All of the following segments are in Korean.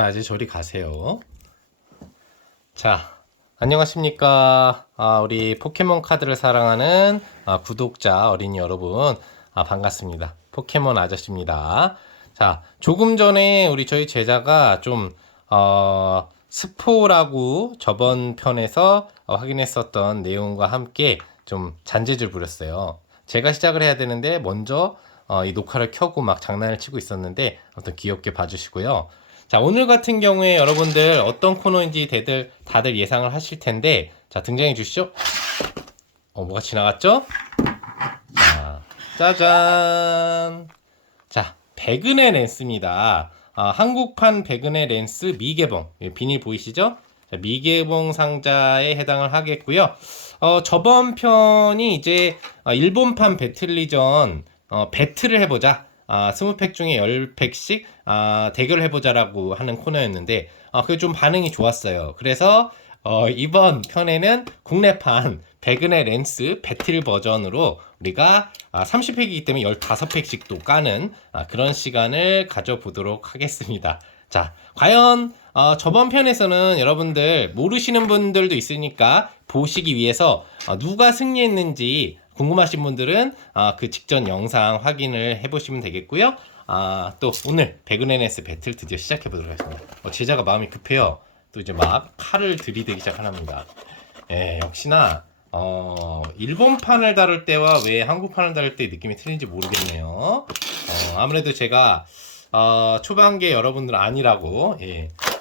자, 이제 저리 가세요. 자, 안녕하십니까. 우리 포켓몬 카드를 사랑하는 구독자 어린이 여러분, 반갑습니다. 포켓몬 아저씨입니다. 자, 조금 전에 저희 제자가 좀, 스포라고 저번 편에서 확인했었던 내용과 함께 좀 잔재질 부렸어요. 제가 시작을 해야 되는데, 먼저 이 녹화를 켜고 막 장난을 치고 있었는데, 아무튼 귀엽게 봐주시고요. 자, 오늘 같은 경우에 여러분들 어떤 코너인지 다들 예상을 하실 텐데, 자, 등장해 주시죠. 뭐가 지나갔죠? 자, 짜잔. 자, 백은의 랜스입니다. 한국판 백은의 랜스 미개봉. 비닐 보이시죠? 자, 미개봉 상자에 해당을 하겠고요. 저번 편이 이제 일본판 배틀리전 배틀을 해보자. 20팩 중에 10팩씩 대결을 해보자라고 하는 코너였는데 그게 좀 반응이 좋았어요. 그래서 이번 편에는 국내판 백은의 랜스 배틀 버전으로 우리가 30팩이기 때문에 15팩씩 또 까는 그런 시간을 가져보도록 하겠습니다. 자, 과연 저번 편에서는 여러분들 모르시는 분들도 있으니까 보시기 위해서 누가 승리했는지 궁금하신 분들은 그 직전 영상 확인을 해보시면 되겠고요. 또 오늘 백은의 랜스 배틀 드디어 시작해보도록 하겠습니다. 제자가 마음이 급해요. 또 이제 막 칼을 들이대기 시작합니다. 역시나 일본판을 다룰 때와 왜 한국판을 다룰 때 느낌이 틀린지 모르겠네요. 아무래도 제가 초반기에 여러분들 아니라고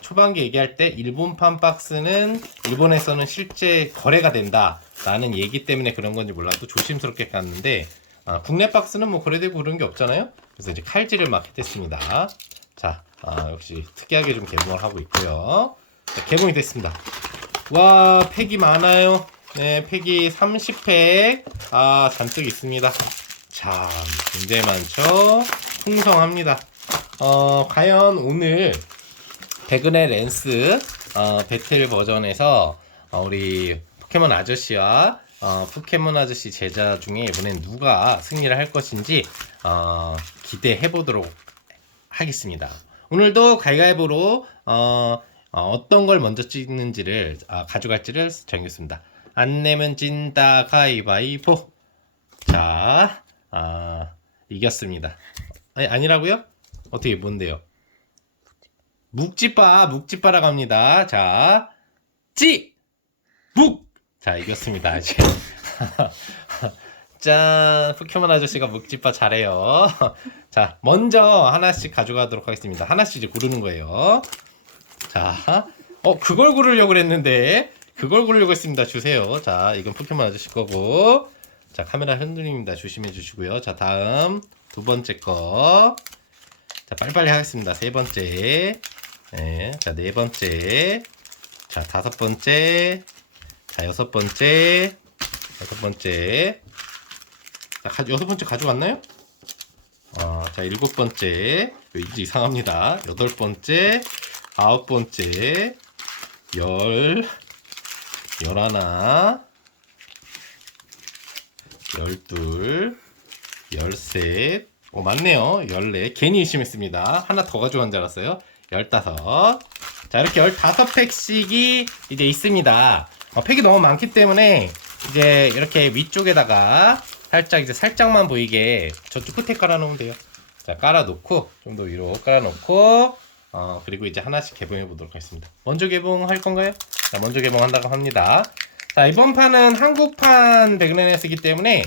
초반기 얘기할 때 일본판 박스는 일본에서는 실제 거래가 된다 라는 얘기 때문에 그런 건지 몰라도 조심스럽게 깠는데 국내 박스는 뭐 거래되고 그런 게 없잖아요. 그래서 이제 칼질을 막 했습니다. 자, 역시 특이하게 좀 개봉을 하고 있고요. 자, 개봉이 됐습니다. 와, 팩이 많아요. 네, 팩이 30팩 잔뜩 있습니다. 자, 굉장히 많죠. 풍성합니다. 과연 오늘 백은의 랜스 배틀 버전에서 우리 포켓몬 아저씨와 포켓몬 아저씨 제자 중에 이번엔 누가 승리를 할 것인지 기대해 보도록 하겠습니다. 오늘도 가위바위보로 어떤 걸 먼저 찍는지를 가져갈지를 정했습니다. 안 내면 진다 가위바위보. 자, 이겼습니다. 아니라고요? 어떻게 뭔데요? 묵찌빠라고 합니다. 자, 묵! 자, 이겼습니다. 짠, 포켓몬 아저씨가 묵찌빠 잘해요. 자, 먼저 하나씩 가져가도록 하겠습니다. 하나씩 이제 고르는 거예요. 자, 그걸 고르려고 그랬는데, 그걸 고르려고 했습니다. 주세요. 자, 이건 포켓몬 아저씨 거고. 자, 카메라 흔들립니다. 조심해 주시고요. 자, 다음 두 번째 거. 자, 빨리빨리 하겠습니다. 세 번째. 네, 자, 네 번째. 자, 다섯 번째. 자, 여섯 번째. 자, 여섯 번째 가져왔나요? 자, 일곱 번째. 왠지 이상합니다. 여덟 번째. 아홉 번째. 열하나. 열둘. 열셋. 맞네요. 14. 괜히 의심했습니다. 하나 더 가져간 줄 알았어요. 15. 자, 이렇게 15팩씩이 이제 있습니다. 팩이 너무 많기 때문에 이제 이렇게 위쪽에다가 살짝만 보이게 저쪽 끝에 깔아놓으면 돼요. 자, 깔아놓고 좀 더 위로 깔아놓고 그리고 이제 하나씩 개봉해 보도록 하겠습니다. 먼저 개봉할 건가요? 자, 먼저 개봉한다고 합니다. 자, 이번 판은 한국판 백은의 랜스이기 때문에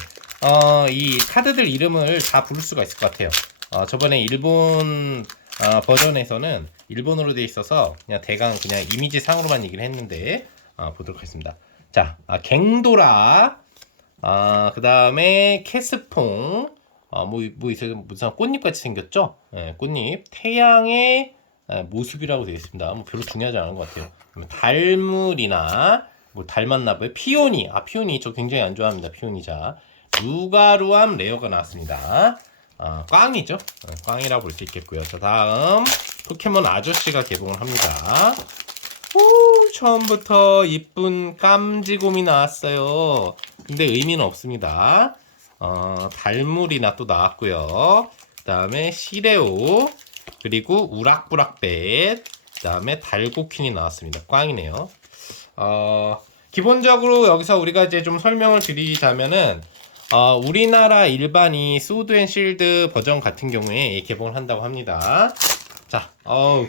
이 카드들 이름을 다 부를 수가 있을 것 같아요. 저번에 일본 버전에서는 일본어로 되어 있어서 그냥 대강 그냥 이미지 상으로만 얘기를 했는데 보도록 하겠습니다. 자, 갱도라, 그 다음에 캐스퐁, 있어요? 무슨 꽃잎같이 생겼죠? 네, 꽃잎, 태양의 모습이라고 되어 있습니다. 별로 중요하지 않은 것 같아요. 달물이나 닮았나봐요. 피오니, 피오니 저 굉장히 안 좋아합니다. 피오니자. 루가루암 레어가 나왔습니다. 꽝이죠. 꽝이라고 볼 수 있겠고요. 자, 다음 포켓몬 아저씨가 개봉을 합니다. 처음부터 이쁜 깜지곰이 나왔어요. 근데 의미는 없습니다. 달물이나 또 나왔고요. 그 다음에 시레오, 그리고 우락부락뱃, 그다음에 달고퀸이 나왔습니다. 꽝이네요. 기본적으로 여기서 우리가 이제 좀 설명을 드리자면은 우리나라 일반이 소드 앤 실드 버전 같은 경우에 개봉을 한다고 합니다. 자,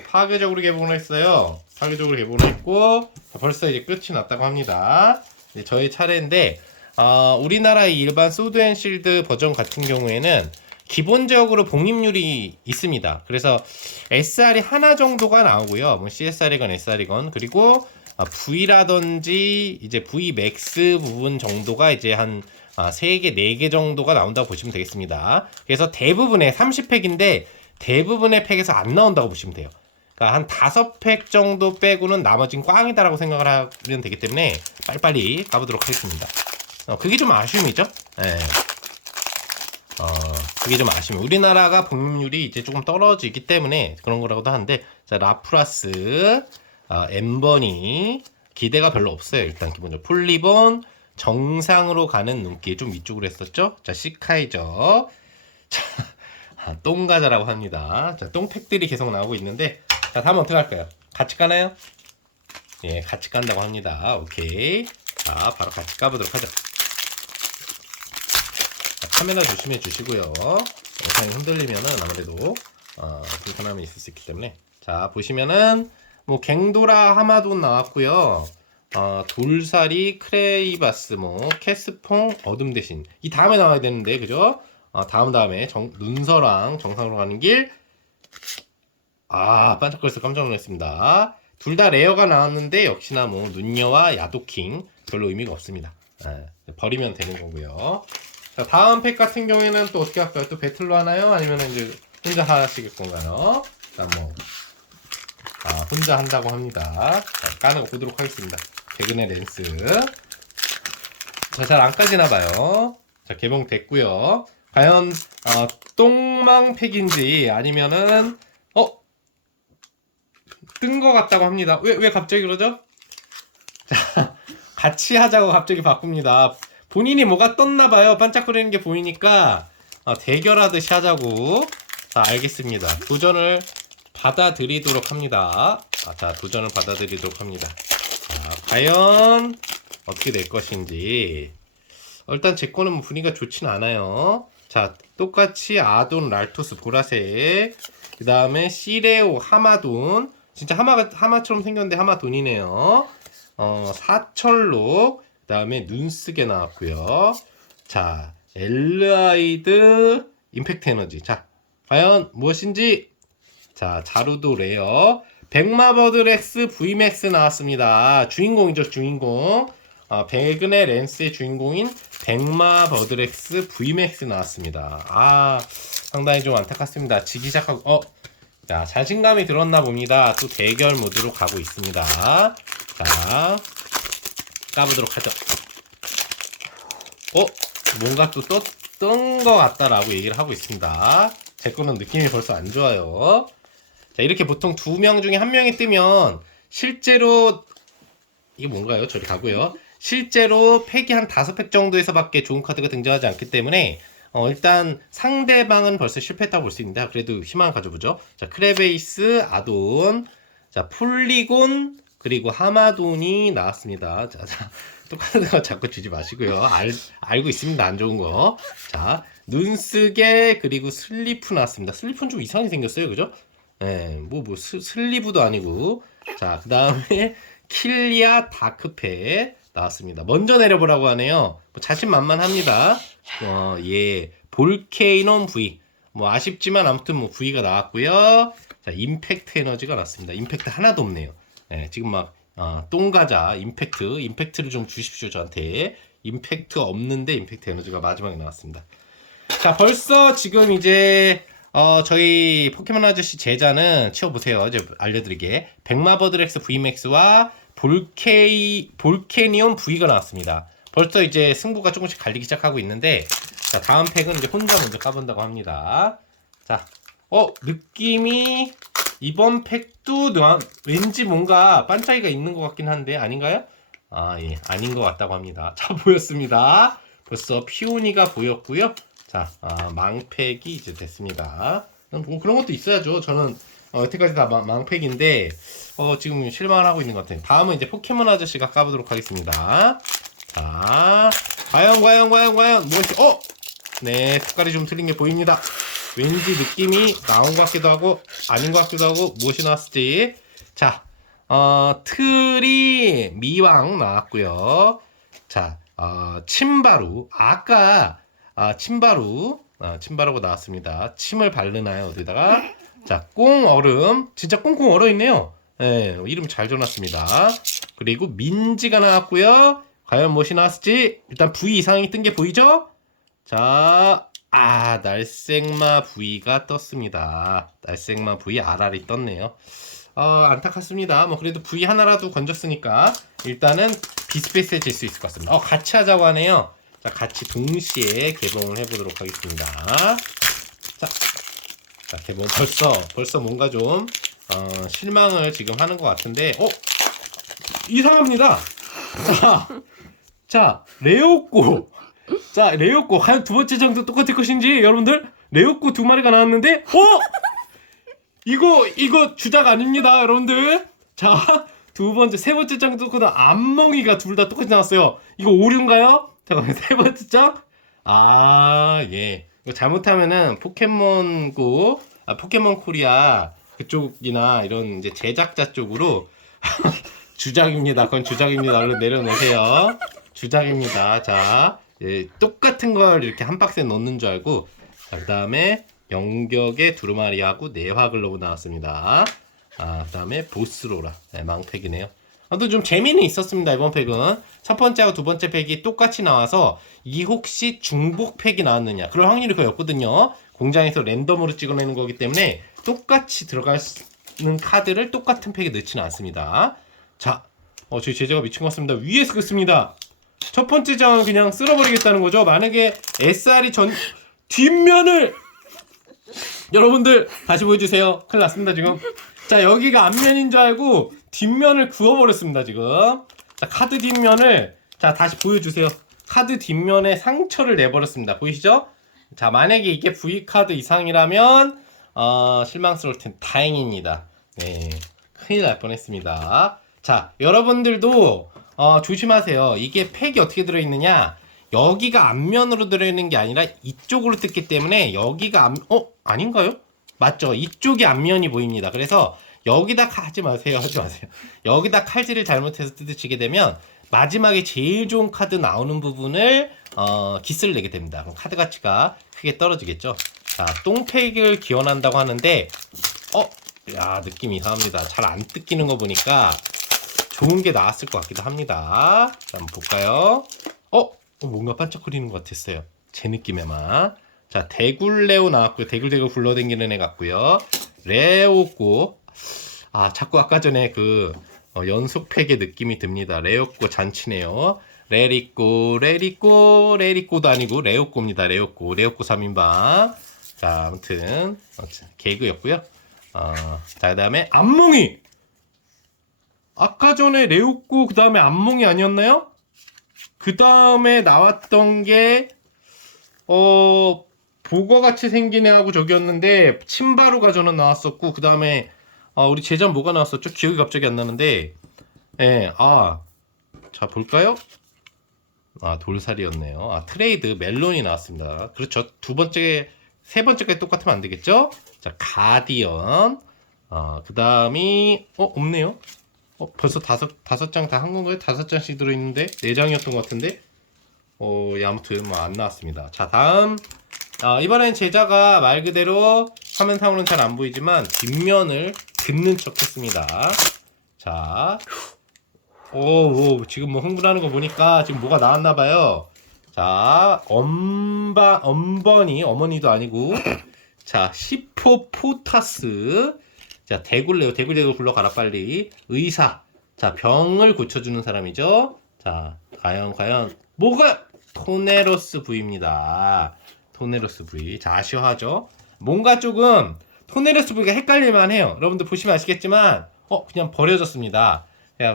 파괴적으로 개봉을 했어요. 파괴적으로 개봉을 했고 벌써 이제 끝이 났다고 합니다. 이제 저희 차례인데 우리나라 일반 소드 앤 실드 버전 같은 경우에는 기본적으로 복립률이 있습니다. 그래서 SR이 하나 정도가 나오고요. 뭐 CSR이건 SR이건 그리고 V라든지 이제 Vmax 부분 정도가 이제 한 3개, 4개 정도가 나온다고 보시면 되겠습니다. 그래서 대부분의 30팩인데 대부분의 팩에서 안 나온다고 보시면 돼요. 그러니까 한 5팩 정도 빼고는 나머지는 꽝이다라고 생각을 하면 되기 때문에 빨리빨리 까보도록 하겠습니다. 그게 좀 아쉬움이죠. 네. 그게 좀 아쉬워요. 우리나라가 복립률이 이제 조금 떨어지기 때문에 그런 거라고도 하는데, 자, 라프라스, 엠버니, 기대가 별로 없어요. 일단 기본적으로. 폴리본, 정상으로 가는 눈길 좀 위쪽으로 했었죠. 자, 시카이저. 자, 똥가자라고 합니다. 자, 똥팩들이 계속 나오고 있는데, 자, 다음은 어떻게 할까요? 같이 까나요? 예, 같이 깐다고 합니다. 오케이. 자, 바로 같이 까보도록 하죠. 카메라 조심해 주시고요. 영상이 흔들리면은 아무래도 불편함이 있을 수 있기 때문에. 자, 보시면은 뭐 갱도라 하마돈 나왔고요. 돌사리, 크레이바스, 뭐 캐스퐁, 어둠 대신 이 다음에 나와야 되는데 그죠? 다음에 눈서랑 정상으로 가는 길. 반짝거려서 깜짝 놀랐습니다. 둘 다 레어가 나왔는데 역시나 뭐 눈녀와 야도킹 별로 의미가 없습니다. 버리면 되는 거고요. 자, 다음 팩 같은 경우에는 또 어떻게 할까요? 또 배틀로 하나요? 아니면 이제 혼자 하시길 건가요? 일단 뭐 혼자 한다고 합니다. 자, 까는 거 보도록 하겠습니다. 개근의 렌스. 자, 잘 안 까지나 봐요. 자, 개봉됐고요. 과연 똥망 팩인지 아니면은 뜬 거 같다고 합니다. 왜 갑자기 그러죠? 자, 같이 하자고 갑자기 바꿉니다. 본인이 뭐가 떴나봐요. 반짝거리는 게 보이니까 대결하듯이 하자고. 자, 알겠습니다. 도전을 받아들이도록 합니다. 자, 도전을 받아들이도록 합니다. 자, 과연 어떻게 될 것인지. 일단 제 거는 분위기가 좋진 않아요. 자, 똑같이 아돈, 랄토스, 보라색. 그 다음에 시레오, 하마돈. 진짜 하마처럼 생겼는데 하마돈이네요. 사철록. 그 다음에 눈쓰게 나왔고요. 자, 엘라이드 임팩트 에너지. 자, 과연 무엇인지. 자, 자루도 레어. 백마버드렉스 Vmax 나왔습니다. 주인공이죠, 주인공. 배근의 렌스의 주인공인 백마버드렉스 Vmax 나왔습니다. 상당히 좀 안타깝습니다. 지기 시작하고, 자, 자신감이 들었나 봅니다. 또 대결 모드로 가고 있습니다. 자, 까보도록 하죠. 뭔가 또 뜬 것 같다라고 얘기를 하고 있습니다. 제 거는 느낌이 벌써 안 좋아요. 자, 이렇게 보통 2명 중에 1명이 뜨면 실제로 이게 뭔가요? 저리 가고요. 실제로 팩이 한 5팩 정도에서밖에 좋은 카드가 등장하지 않기 때문에 일단 상대방은 벌써 실패했다고 볼 수 있는데 그래도 희망을 가져보죠. 자, 크레베이스, 아돈, 자, 폴리곤, 그리고 하마돈이 나왔습니다. 자, 똑같은 거 자꾸 주지 마시고요. 알고 있습니다. 안 좋은 거. 자, 눈쓰게, 그리고 슬리프 나왔습니다. 슬리프는 좀 이상하게 생겼어요. 그죠? 슬리브도 아니고. 자, 그 다음에 킬리아 다크펫 나왔습니다. 먼저 내려보라고 하네요. 자신만만합니다. 볼케이논 V. 아쉽지만 아무튼 V가 나왔고요. 자, 임팩트 에너지가 나왔습니다. 임팩트 하나도 없네요. 지금 똥가자 임팩트를 좀 주십시오. 저한테 임팩트 없는데 임팩트 에너지가 마지막에 나왔습니다. 자, 벌써 지금 이제 저희 포켓몬 아저씨 제자는 치워보세요. 이제 알려드리게 백마버드렉스 Vmax와 볼케니온 V가 나왔습니다. 벌써 이제 승부가 조금씩 갈리기 시작하고 있는데, 자, 다음 팩은 이제 혼자 먼저 까본다고 합니다. 자, 느낌이 이번 팩도 왠지 뭔가 반짝이가 있는 것 같긴 한데 아닌가요? 예, 아닌 것 같다고 합니다. 자, 보였습니다. 벌써 피오니가 보였고요. 자, 망팩이 이제 됐습니다. 뭐 그런 것도 있어야죠. 저는 여태까지 다 망팩인데 지금 실망을 하고 있는 것 같아요. 다음은 이제 포켓몬 아저씨가 까보도록 하겠습니다. 자, 과연 무엇이 네, 색깔이 좀 틀린 게 보입니다. 왠지 느낌이 나온 것 같기도 하고 아닌 것 같기도 하고 무엇이 나왔을지. 자, 틀이 미왕 나왔고요. 자, 침바루 아까 침바루가 나왔습니다. 침을 바르나요 어디다가? 자, 꽁얼음 진짜 꽁꽁 얼어있네요. 네, 이름 잘 줘놨습니다. 그리고 민지가 나왔고요. 과연 무엇이 나왔을지 일단 V 이상이 뜬 게 보이죠? 자, 날쌘마 V가 떴습니다. 날쌘마 V RR이 떴네요. 안타깝습니다. 뭐 그래도 V 하나라도 건졌으니까 일단은 비스페이스해질 수 있을 것 같습니다. 같이 하자고 하네요. 자, 같이 동시에 개봉을 해보도록 하겠습니다. 자, 개봉 벌써 뭔가 좀 실망을 지금 하는 것 같은데 이상합니다. 자, 레오꼬. 자, 레오꼬 과연 두 번째 장도 똑같을 것인지 여러분들 레오꼬 두 마리가 나왔는데 이거 주작 아닙니다, 여러분들. 자, 세 번째 장도 암몽이가 둘 다 똑같이 나왔어요. 이거 오류인가요? 잠깐만, 세 번째 장? 예. 이거 잘못하면은 포켓몬고, 포켓몬 코리아 그쪽이나 이런 이제 제작자 쪽으로 주작입니다. 그건 주작입니다. 얼른 내려놓으세요. 주작입니다. 자, 똑같은 걸 이렇게 한 박스에 넣는 줄 알고, 그 다음에 영격의 두루마리하고 내화글로브 나왔습니다. 그 다음에 보스로라. 네, 망팩이네요. 아무튼 좀 재미는 있었습니다. 이번 팩은 첫 번째하고 두 번째 팩이 똑같이 나와서 이 혹시 중복 팩이 나왔느냐 그럴 확률이 거의 없거든요. 공장에서 랜덤으로 찍어내는 거기 때문에 똑같이 들어가는 카드를 똑같은 팩에 넣지는 않습니다. 자, 저희 제자가 미친 것 같습니다. 위에서 긋습니다. 첫 번째 장은 그냥 쓸어버리겠다는 거죠. 만약에 SR이 뒷면을 여러분들 다시 보여주세요. 큰일 났습니다 지금. 자, 여기가 앞면인 줄 알고 뒷면을 그어버렸습니다 지금. 자, 카드 뒷면을 다시 보여주세요. 카드 뒷면에 상처를 내버렸습니다. 보이시죠? 자, 만약에 이게 V카드 이상이라면 실망스러울 텐데 다행입니다. 네, 큰일 날 뻔했습니다. 자, 여러분들도 조심하세요. 이게 팩이 어떻게 들어있느냐, 여기가 앞면으로 들어있는 게 아니라 이쪽으로 뜯기 때문에 여기가 아닌가요? 맞죠? 이쪽이 앞면이 보입니다. 그래서 여기다 하지 마세요. 여기다 칼질을 잘못해서 뜯으시게 되면 마지막에 제일 좋은 카드 나오는 부분을 기스를 내게 됩니다. 그럼 카드 가치가 크게 떨어지겠죠. 자, 똥팩을 기원한다고 하는데 느낌이 이상합니다. 잘 안 뜯기는 거 보니까 좋은 게 나왔을 것 같기도 합니다. 자, 한번 볼까요? 뭔가 반짝거리는 것 같았어요. 제 느낌에만. 자, 대굴레오 나왔고요. 대굴대굴 굴러댕기는 애 같고요. 레오꼬. 자꾸 아까 전에 연속팩의 느낌이 듭니다. 레오꼬 잔치네요. 레리꼬도 아니고 레오꼬입니다. 레오꼬 3인방. 자, 아무튼 개그였고요. 자, 그 다음에 암몽이. 아까 전에 레오꼬 그 다음에 암몽이 아니었나요? 그 다음에 나왔던 게 보거같이 생긴 애하고 저기였는데 침바루가 저는 나왔었고, 그 다음에 우리 제전 뭐가 나왔었죠? 기억이 갑자기 안 나는데 자, 볼까요? 돌살이었네요. 트레이드 멜론이 나왔습니다. 그렇죠. 세 번째까지 똑같으면 안 되겠죠? 자, 가디언. 그 다음이 없네요. 벌써 다섯 장 다 한 건가요? 5장씩 들어있는데 4장이었던 것 같은데 아무튼 안 나왔습니다. 자, 다음 이번엔 제자가 말 그대로 화면상으로는 잘 안 보이지만 뒷면을 긋는 척 했습니다. 자, 지금 흥분하는 거 보니까 지금 뭐가 나왔나봐요. 자, 어머니도 아니고, 자, 히포포타스. 자, 대굴레오 굴러가라 빨리. 의사. 자, 병을 고쳐주는 사람이죠. 자, 과연 뭐가 토네로스 V입니다. 토네로스 V. 자, 아쉬워하죠. 뭔가 조금 토네로스 V가 헷갈릴만 해요. 여러분들 보시면 아시겠지만 그냥 버려졌습니다.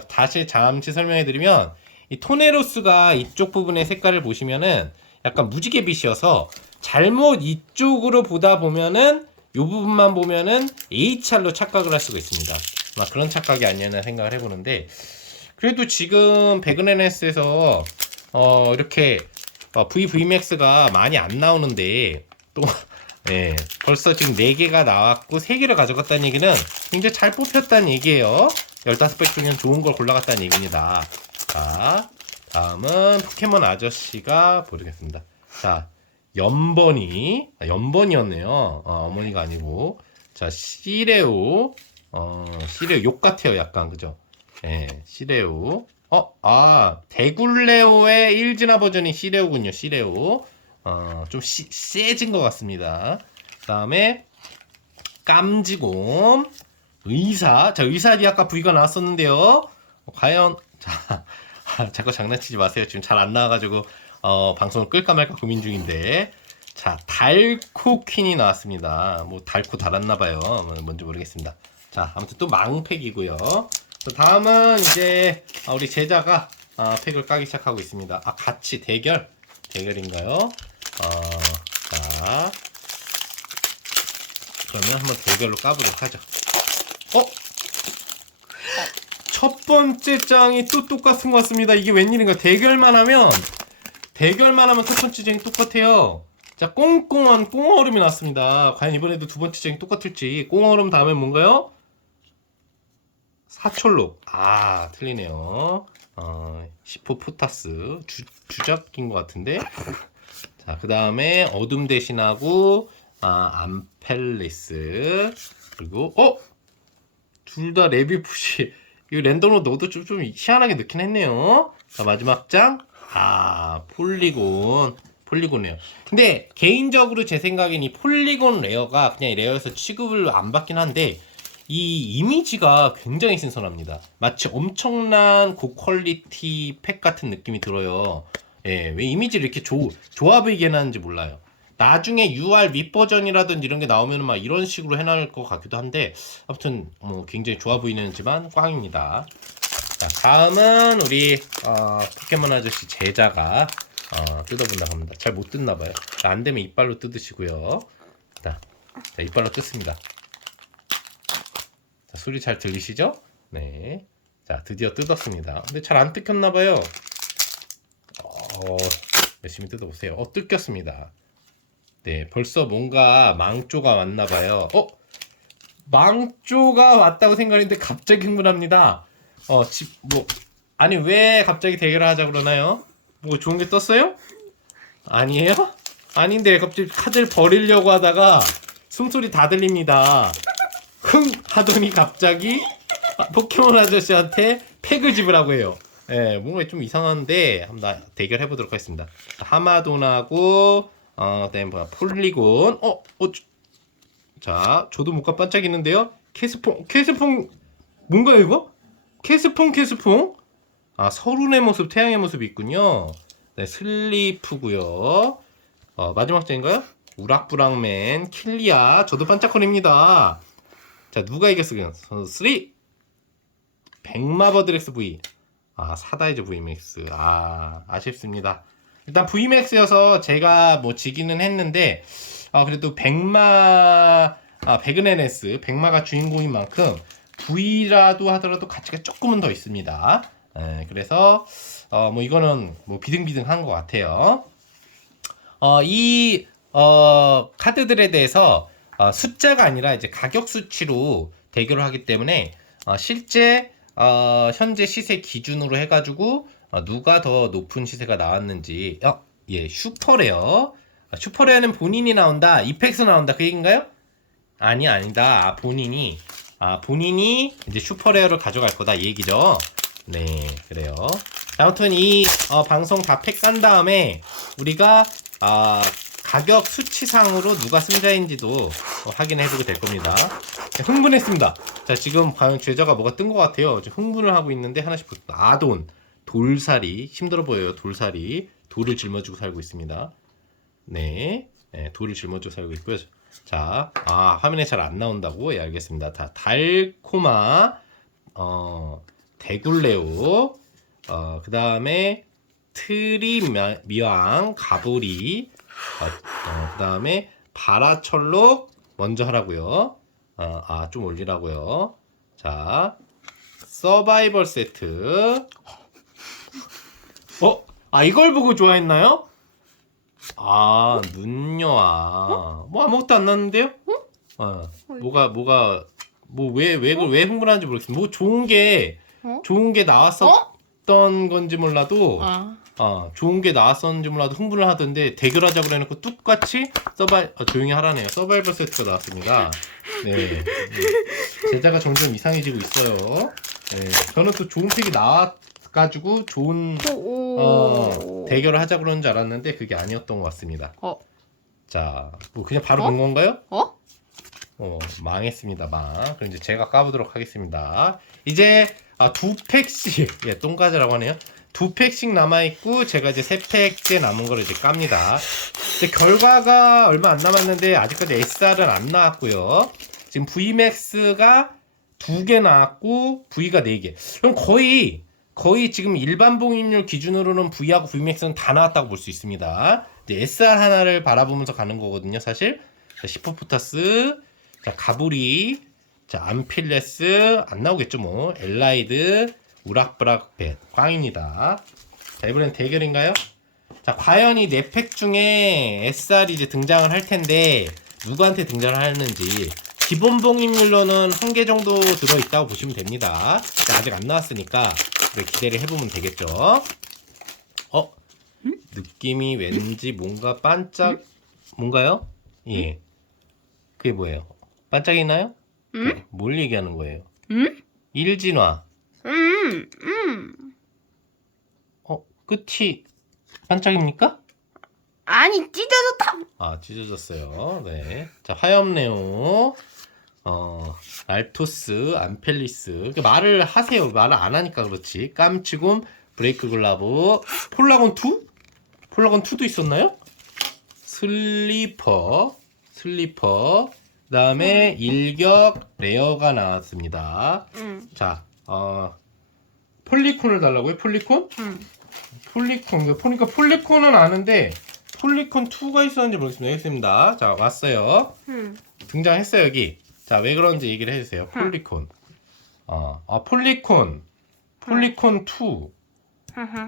다시 잠시 설명해드리면, 이 토네로스가 이쪽 부분의 색깔을 보시면은 약간 무지개빛이어서 잘못 이쪽으로 보다 보면은 이 부분만 보면은 HR로 착각을 할 수가 있습니다. 막 그런 착각이 아니었나 생각을 해보는데, 그래도 지금 배그NS에서 이렇게 VMAX가 많이 안 나오는데 또 예, 벌써 지금 4개가 나왔고 3개를 가져갔다는 얘기는 굉장히 잘 뽑혔다는 얘기예요. 15팩 중에 좋은 걸 골라갔다는 얘기입니다. 자, 다음은 포켓몬 아저씨가 보겠습니다. 자, 연번이었네요. 어머니가 아니고. 자, 시레오. 시레오 욕 같아요, 약간. 그죠? 예, 시레오. 데굴레오의 1진화 버전이 시레오군요, 시레오. 좀 세진 것 같습니다. 그 다음에 깜지곰, 의사. 자, 의사이 아까 V가 나왔었는데요. 과연 자, 자꾸 장난치지 마세요. 지금 잘 안 나와가지고 방송을 끌까 말까 고민 중인데. 자, 달코퀸이 나왔습니다. 뭐 달코 달았나봐요. 뭔지 모르겠습니다. 자, 아무튼 또 망팩이고요. 다음은 이제 우리 제자가 팩을 까기 시작하고 있습니다. 같이 대결인가요? 자, 그러면 한번 대결로 까보도록 하죠. 첫 번째 장이 또 똑같은 것 같습니다. 이게 웬일인가? 대결만 하면 첫 번째 장이 똑같아요. 자, 꽁꽁한 꽁얼음이 나왔습니다. 과연 이번에도 두 번째 장이 똑같을지. 꽁얼음 다음에 뭔가요? 사철록. 틀리네요. 히포포타스. 주작인 것 같은데. 자, 그 다음에 어둠 대신하고 암펠리스. 그리고 둘 다 레비푸시. 이 랜덤으로 넣어도 좀 희한하게 넣긴 했네요. 자, 마지막 장. 폴리곤 레어. 근데 개인적으로 제 생각엔 이 폴리곤 레어가 그냥 레어에서 취급을 안 받긴 한데, 이 이미지가 굉장히 신선합니다. 마치 엄청난 고퀄리티 팩 같은 느낌이 들어요. 예, 왜 이미지를 이렇게 좋아 보이게 해놨는지 몰라요. 나중에 UR 윗버전이라든지 이런 게 나오면 막 이런 식으로 해놓을 것 같기도 한데, 아무튼 뭐 굉장히 좋아 보이는지만 꽝입니다. 자, 다음은 우리 포켓몬 아저씨 제자가 뜯어본다고 합니다. 잘 못 뜯나봐요. 안 되면 이빨로 뜯으시고요. 자, 이빨로 뜯습니다. 자, 소리 잘 들리시죠? 네. 자, 드디어 뜯었습니다. 근데 잘 안 뜯겼나봐요. 열심히 뜯어보세요. 뜯겼습니다. 네, 벌써 뭔가 망조가 왔나봐요. 망조가 왔다고 생각했는데 갑자기 흥분합니다. 아니, 왜 갑자기 대결을 하자 그러나요? 뭐 좋은 게 떴어요? 아니에요? 아닌데 갑자기 카드를 버리려고 하다가 숨소리 다 들립니다. 하더니 갑자기 포켓몬 아저씨한테 팩을 집으라고 해요. 예, 뭔가 좀 이상한데 한번 대결해보도록 하겠습니다. 하마돈하고 그다음에 폴리곤. 자, 저도 뭔가 반짝이는데요. 캐스퐁 뭔가요 이거? 캐스퐁. 서른의 모습, 태양의 모습이 있군요. 네, 슬리프고요. 마지막 장인가요? 우락부락맨, 킬리아. 저도 반짝거립니다. 자, 누가 이겼어요? 3 백마버드렉스 V. 사다이저 VMAX. 아쉽습니다. 일단 VMAX여서 제가 뭐 지기는 했는데, 그래도 배그NS, 백마가 주인공인 만큼 V라도 하더라도 가치가 조금은 더 있습니다. 그래서 뭐 이거는 뭐 비등비등한 것 같아요. 이 카드들에 대해서 숫자가 아니라 이제 가격 수치로 대결을 하기 때문에 실제 현재 시세 기준으로 해가지고 누가 더 높은 시세가 나왔는지. 슈퍼레어. 슈퍼레어는 본인이 나온다, 이펙스 나온다, 그 얘기인가요? 아니다. 본인이 이제 슈퍼레어를 가져갈 거다 이 얘기죠. 네, 그래요. 아무튼 이 방송 다 팩 깐 다음에 우리가 가격 수치상으로 누가 승자인지도 확인해보게 될 겁니다. 흥분했습니다. 자, 지금 과연 제자가 뭐가 뜬 것 같아요. 흥분을 하고 있는데 하나씩 아돈, 돌살이. 힘들어 보여요. 돌살이. 돌을 짊어지고 살고 있습니다. 네, 돌을 짊어지고 살고 있고요. 자, 화면에 잘 안 나온다고. 예, 알겠습니다. 자, 달코마, 데굴레오, 그 다음에 트리미왕, 가보리, 그 다음에 바라철록, 먼저 하라고요. 좀 올리라고요. 자, 서바이벌 세트. 이걸 보고 좋아했나요? 눈녀아. 뭐 아무것도 안 났는데요? 왜 흥분하는지 모르겠어요. 뭐 좋은 게 나왔었던 건지 몰라도, 좋은 게 나왔었는지 몰라도 흥분을 하던데, 대결하자 그래놓고 똑같이 조용히 하라네요. 서바이벌 세트가 나왔습니다. 네. 제자가 점점 이상해지고 있어요. 네. 저는 또 좋은 팩이 나와가지고 좋은 대결을 하자 그러는 줄 알았는데 그게 아니었던 것 같습니다. 자, 뭐 그냥 바로 본 건가요? 망했습니다. 그럼 이제 제가 까보도록 하겠습니다. 이제 두 팩씩, 똥가지라고 하네요. 두 팩씩 남아있고 제가 이제 세 팩째 남은 거를 이제 깝니다. 근데 결과가 얼마 안 남았는데 아직까지 SR은 안 나왔고요. 지금 VMAX가 2개 나왔고 V가 4개. 그럼 거의 지금 일반 봉입률 기준으로는 V하고 VMAX는 다 나왔다고 볼 수 있습니다. 이제 SR 하나를 바라보면서 가는 거거든요, 사실. 자, 시포포타스, 자, 가브리, 자, 암필레스, 안 나오겠죠, 뭐. 엘라이드, 우락브락벳, 꽝입니다. 자, 이번엔 대결인가요? 자, 과연 이 4팩 중에 SR이 이제 등장을 할 텐데, 누구한테 등장을 하는지. 기본 봉입률로는 1개 정도 들어있다고 보시면 됩니다. 아직 안 나왔으니까 기대를 해보면 되겠죠. 느낌이 왠지 뭔가 반짝, 뭔가요? 예. 그게 뭐예요? 반짝이나요? 뭘 얘기하는 거예요? 일진화. 끝이 반짝입니까? 아니, 찢어졌다. 찢어졌어요. 네. 자, 화염레오, 알토스, 암펠리스. 말을 하세요. 말을 안 하니까 그렇지. 깜치곰, 브레이크 글라브, 폴라곤 2? 폴라곤 2도 있었나요? 슬리퍼, 그 다음에 일격, 레어가 나왔습니다. 자, 폴리콘을 달라고요? 폴리콘? 폴리콘. 보니까 폴리콘은 아는데, 폴리콘 2가 있었는지 모르겠습니다. 자, 왔어요. 등장했어요, 여기. 자, 왜 그런지 얘기를 해주세요. 폴리콘. 폴리콘 2.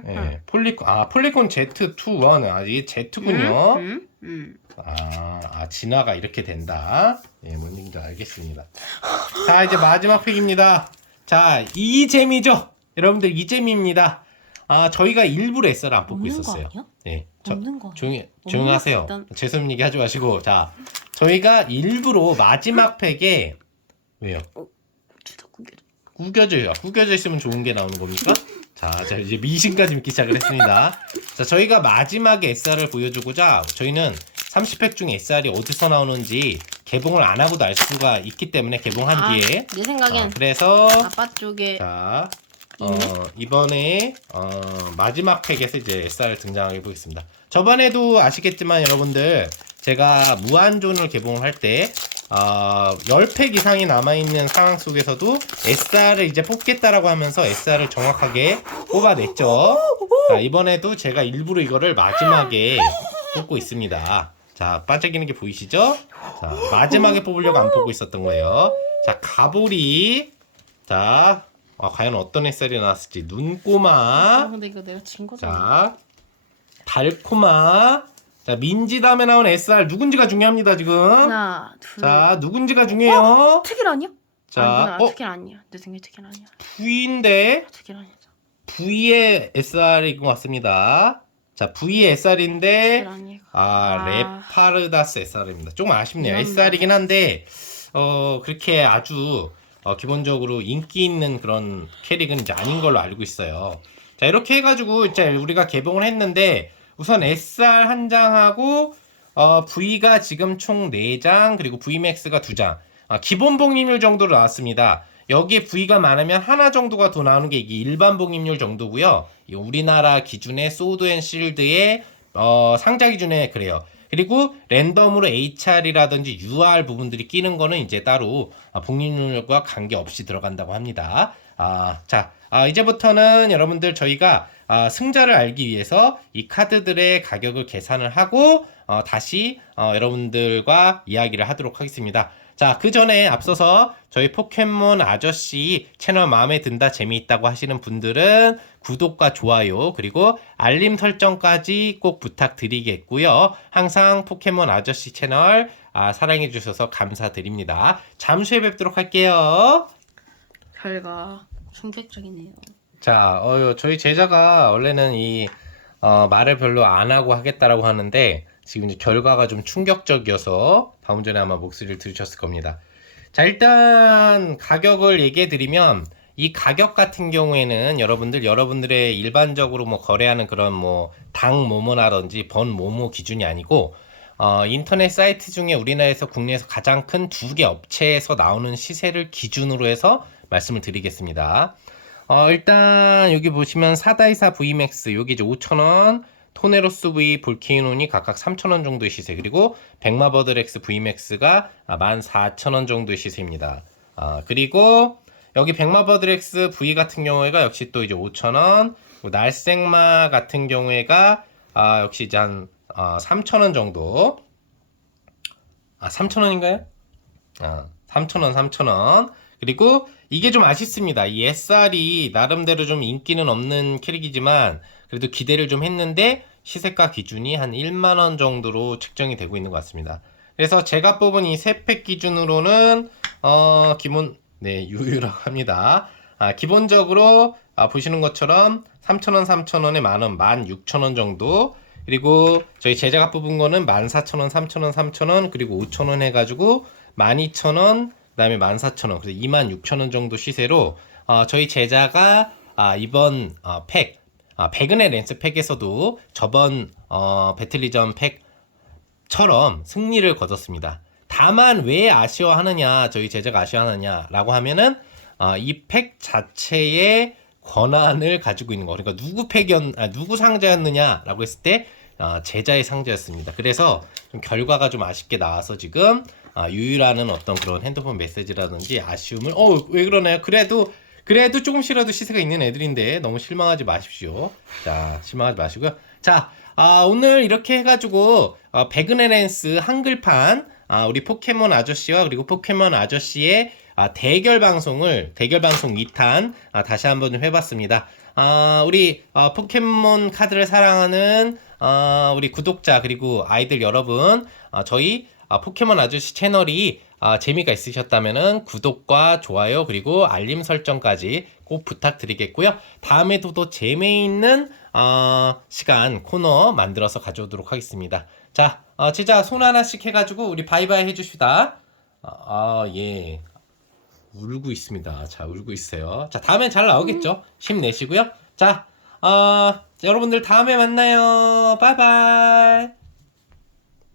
예, 폴리콘 Z2, 이게 Z군요. 진화가 이렇게 된다. 예, 뭔 얘기인지 알겠습니다. 자, 이제 마지막 팩입니다. 자, 이 재미죠? 여러분들, 이 재미입니다. 저희가 일부러 SR 안 뽑고 있었어요. 예, 조용히 하세요. 재수없는 얘기 하지 마시고. 자, 저희가 일부러 마지막 팩에, 왜요? 구겨져 있으면 좋은 게 나오는 겁니까? 자, 이제 미신까지 믿기 시작을 했습니다. 자, 저희가 마지막에 SR을 보여주고자 저희는 30팩 중에 SR이 어디서 나오는지 개봉을 안 하고도 알 수가 있기 때문에 개봉한 뒤에. 내 생각엔 그래서 아빠 쪽에. 자, 이번에 마지막 팩에서 이제 SR 등장하게 보겠습니다. 저번에도 아시겠지만 여러분들, 제가 무한존을 개봉을 할 때 10팩 이상이 남아있는 상황 속에서도 SR을 이제 뽑겠다라고 하면서 SR을 정확하게 뽑아냈죠. 자, 이번에도 제가 일부러 이거를 마지막에 뽑고 있습니다. 자, 반짝이는 게 보이시죠? 자, 마지막에 뽑으려고 안 뽑고 있었던 거예요. 자, 가보리. 자, 과연 어떤 SR이 나왔을지. 눈꼬마. 근데 이거 내가 진 거잖아. 자, 달코마. 자, 민지 다음에 나온 SR 누군지가 중요합니다, 지금. 하나, 둘. 자, 누군지가 중요해요. 특일 아니야? 자, 특일 아니야. 내 생각에 특일 아니야. V인데 특일 아니야. V의 SR인 것 같습니다. 자, V의 SR인데 특일 아니야. 레파르다스 SR입니다. 조금 아쉽네요. 미안합니다. SR이긴 한데 그렇게 아주 기본적으로 인기 있는 그런 캐릭은 이제 아닌 걸로 알고 있어요. 자, 이렇게 해가지고 이제 우리가 개봉을 했는데, 우선 SR 한 장하고 V가 지금 총 4장, 그리고 VMAX가 2장. 기본 봉입률 정도로 나왔습니다. 여기에 V가 많으면 하나 정도가 더 나오는 게 이게 일반 봉입률 정도고요. 이 우리나라 기준의 소드 앤 실드의 상자 기준에 그래요. 그리고 랜덤으로 HR이라든지 UR 부분들이 끼는 거는 이제 따로 봉입률과 관계없이 들어간다고 합니다. 자, 이제부터는 여러분들 저희가 승자를 알기 위해서 이 카드들의 가격을 계산을 하고 다시 여러분들과 이야기를 하도록 하겠습니다. 자, 그 전에 앞서서 저희 포켓몬 아저씨 채널 마음에 든다, 재미있다고 하시는 분들은 구독과 좋아요 그리고 알림 설정까지 꼭 부탁드리겠고요. 항상 포켓몬 아저씨 채널 사랑해 주셔서 감사드립니다. 잠시 후에 뵙도록 할게요. 결과 충격적이네요. 자, 저희 제자가 원래는 이 말을 별로 안 하고 하겠다라고 하는데 지금 이제 결과가 좀 충격적이어서 방금 전에 아마 목소리를 들으셨을 겁니다. 자, 일단 가격을 얘기해 드리면 이 가격 같은 경우에는 여러분들의 일반적으로 뭐 거래하는 그런 뭐 당 모모라든지 번 모모 기준이 아니고 인터넷 사이트 중에 우리나라에서 국내에서 가장 큰 두 개 업체에서 나오는 시세를 기준으로 해서 말씀을 드리겠습니다. 일단 여기 보시면 사다이사 VMAX 여기 이제 5,000원, 토네로스 V 볼케이논이 각각 3,000원 정도의 시세, 그리고 백마버드렉스 VMAX가 14,000원 정도의 시세입니다. 그리고 여기 백마버드렉스 V 같은 경우에가 역시 또 이제 5,000원, 날생마 같은 경우에가 역시 이제 한 3,000원 정도. 3,000원인가요? 3,000원. 그리고 이게 좀 아쉽습니다. 이 SR이 나름대로 좀 인기는 없는 캐릭이지만 그래도 기대를 좀 했는데 시세가 기준이 한 1만원 정도로 측정이 되고 있는 것 같습니다. 그래서 제가 뽑은 이 세 팩 기준으로는 기본 유유라고 합니다. 기본적으로 보시는 것처럼 3,000원에 만원, 16,000원 정도, 그리고 저희 제자가 뽑은 거는 14,000원, 3,000원, 3,000원, 그리고 5,000원 해가지고 12,000원, 그 다음에 14,000원, 그래서 26,000원 정도 시세로 저희 제자가 이번 팩, 백은의 랜스 팩에서도 저번 배틀리전 팩처럼 승리를 거뒀습니다. 다만 왜 아쉬워하느냐, 저희 제자가 아쉬워하느냐 라고 하면은 이 팩 자체의 권한을 가지고 있는 거, 그러니까 누구 상자였느냐 라고 했을 때 제자의 상자였습니다. 그래서 좀 결과가 좀 아쉽게 나와서 지금 유유라는 어떤 그런 핸드폰 메시지라든지 아쉬움을 왜 그러나요? 그래도 조금씩이라도 시세가 있는 애들인데 너무 실망하지 마십시오. 자, 실망하지 마시고요. 자, 오늘 이렇게 해가지고 백은의 랜스 한글판 우리 포켓몬 아저씨와 그리고 포켓몬 아저씨의 대결 방송 2탄 다시 한번 좀 해봤습니다. 우리 포켓몬 카드를 사랑하는 우리 구독자 그리고 아이들 여러분, 저희 포켓몬 아저씨 채널이 재미가 있으셨다면은 구독과 좋아요 그리고 알림 설정까지 꼭 부탁드리겠고요. 다음에도 더 재미있는 시간 코너 만들어서 가져오도록 하겠습니다. 자, 진짜 손 하나씩 해가지고 우리 바이바이 해주시다. 예. 울고 있습니다. 자, 울고 있어요. 자, 다음엔 잘 나오겠죠? 힘내시고요. 자, 여러분들 다음에 만나요. 바이바이.